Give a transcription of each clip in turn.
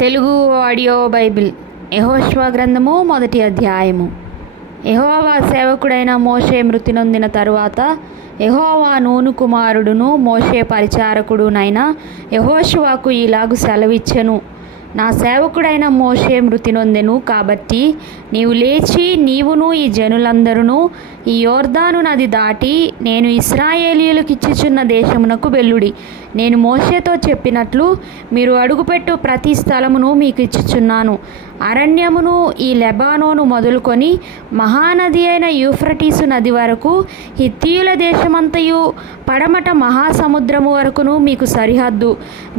Telugu audio Bible యెహోషువ గ్రంథము 1వ అధ్యాయము. యెహోవా సేవకుడైన మోషే మృతి నొందిన తరువాత యెహోవా నూను కుమారుడును మోషే పరిచారకుడునైన యెహోషువకు ఇలాగు సెలవిచ్చెను. నా సేవకుడైన మోషే మృతి నొందెను కాబట్టి నీవు లేచి నీవును ఈ జనులందరూ ఈ యోర్దాను నది దాటి నేను ఇశ్రాయేలీయులకు ఇచ్చుచున్న దేశమునకు వెళ్ళుడి. నేను మోషేతో చెప్పినట్లు మీరు అడుగుపెట్టు ప్రతి స్థలమును మీకు ఇచ్చుచున్నాను. అరణ్యమును ఈ లెబానోను మొదలుకొని మహానది అయిన యూఫ్రటీసు నది వరకు, హిత్తీయుల దేశమంతయు పడమట మహాసముద్రము వరకును మీకు సరిహద్దు.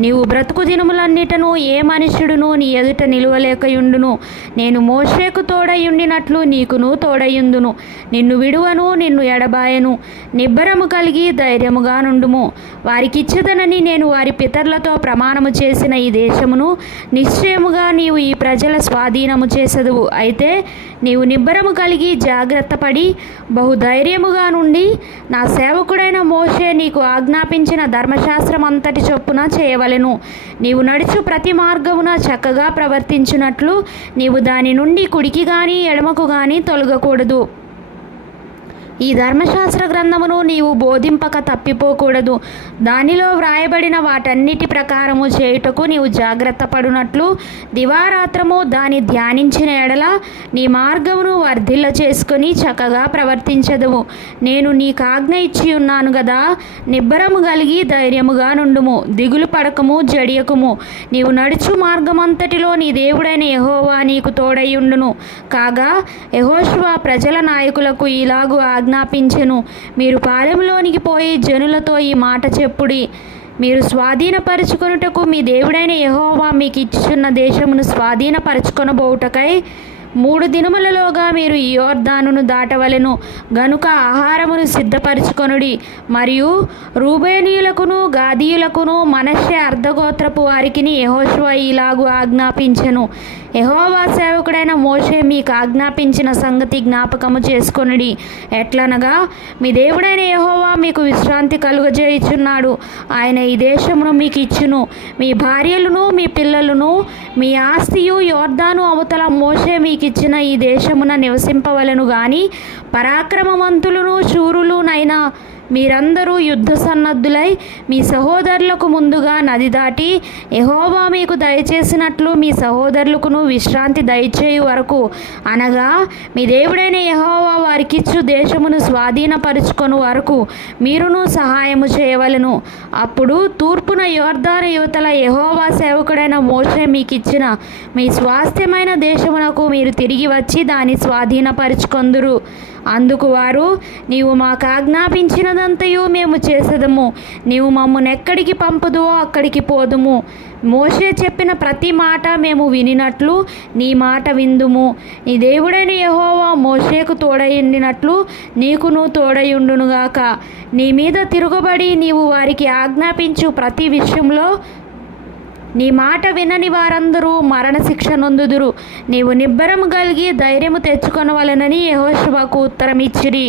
నీవు బ్రతుకు దినములన్నిటను ఏ మనుష్యుడును నీ ఎదుట నిలువలేకయుండును. నేను మోషేకు తోడయుండినట్లు నీకును తోడయుందును. నిన్ను విడువను, నిన్ను ఎడబాయను. నిబ్బరము కలిగి ధైర్యముగా నుండుము. వారికిచ్చేదనని నేను వారి పితరులతో ప్రమాణము చేసిన ఈ దేశమును నిశ్చయముగా నీవు ఈ ప్రజల స్వాధీనము చేసెదవు. అయితే నీవు నిబ్బరము కలిగి జాగ్రత్తపడి బహుధైర్యముగా నుండి నా సేవకుడైన మోషే నీకు ఆజ్ఞాపించిన ధర్మశాస్త్రం అంతటి చొప్పున చేయవలెను. నీవు నడుచు ప్రతి మార్గమున చక్కగా ప్రవర్తించున్నట్లు నీవు దాని నుండి కుడికి గాని ఎడమకు గాని తొలగకూడదు. ఈ ధర్మశాస్త్ర గ్రంథమును నీవు బోధింపక తప్పిపోకూడదు. దానిలో వ్రాయబడిన వాటన్నిటి ప్రకారము చేయుటకు నీవు జాగ్రత్త పడునట్లు దివారాత్రము దాన్ని ధ్యానించిన ఎడల నీ మార్గమును వర్ధిల్ల చేసుకుని చక్కగా ప్రవర్తించదువు. నేను నీకు ఆజ్ఞ ఇచ్చి ఉన్నాను గదా. నిబ్బరము కలిగి ధైర్యముగా నుండుము. దిగులు పడకము, జడియకుము. నీవు నడుచు మార్గమంతటిలో నీ దేవుడైన యెహోవా నీకు తోడయ్యుండును. కాగా యెహోషువ ప్రజల నాయకులకు ఇలాగు ఆజ్ఞాపించెను. మీరు పాలెంలోనికి పోయి జనులతో ఈ మాట చెప్పుడి. మీరు స్వాధీనపరచుకొనుటకు మీ దేవుడైన యెహోవా మీకు ఇచ్చుచున్న దేశమును స్వాధీనపరచుకొనబోవుటకై 3 దినములలోగా మీరు ఈ యోర్దానును దాటవలెను. గనుక ఆహారమును సిద్ధపరచుకొనుడి. మరియు రూబేనీయులకును గాదీయులకును మనష్షే అర్ధగోత్రపు వారికిని యెహోషువ ఇలాగు ఆజ్ఞాపించెను. యెహోవా సేవకుడైన మోషే మీకు ఆజ్ఞాపించిన సంగతి జ్ఞాపకము చేసుకొనుడి. ఎట్లనగా మీ దేవుడైన యెహోవా మీకు విశ్రాంతి కలుగజేయుచున్నాడు. ఆయన ఈ దేశమును మీకు ఇచ్చును. మీ భార్యలను, మీ పిల్లలను, మీ ఆస్తియు యోర్దాను అవతల మోషే మీకు ఇచ్చిన ఈ దేశమున నివసింపవలను గాని పరాక్రమవంతులను శూరులునైనా మీరందరూ యుద్ధ సన్నద్ధులై మీ సహోదరులకు ముందుగా నది దాటి యెహోవా మీకు దయచేసినట్లు మీ సహోదరులకును విశ్రాంతి దయచేయు వరకు, అనగా మీ దేవుడైన యెహోవా వారికిచ్చు దేశమును స్వాధీనపరుచుకొను వరకు మీరును సహాయము చేయవలెను. అప్పుడు తూర్పున యోర్దాను యువతల యెహోవా సేవకుడైన మోషే మీకు ఇచ్చిన మీ స్వాస్థ్యమైన దేశమునకు మీరు తిరిగి వచ్చి దాన్ని స్వాధీనపరుచుకొందురు. అందుకు వారు, నీవు మాకు ఆజ్ఞాపించినదంతయు మేము చేసేదము. నీవు మమ్మల్ని ఎక్కడికి పంపుదువో అక్కడికి పోదుము. మోషే చెప్పిన ప్రతి మాట మేము వినినట్లు నీ మాట విందుము. నీ దేవుడైన యెహోవా మోషేకు తోడయుండినట్లు నీకును తోడయుండునుగాక. నీ మీద తిరుగుబడి నీవు వారికి ఆజ్ఞాపించు ప్రతి విషయంలో నీ మాట వినని వారందరూ మరణశిక్ష నొందుదురు. నీవు నిబ్బరము కలిగి ధైర్యము తెచ్చుకొనవలెనని యెహోషువకు ఉత్తరం ఇచ్చిరి.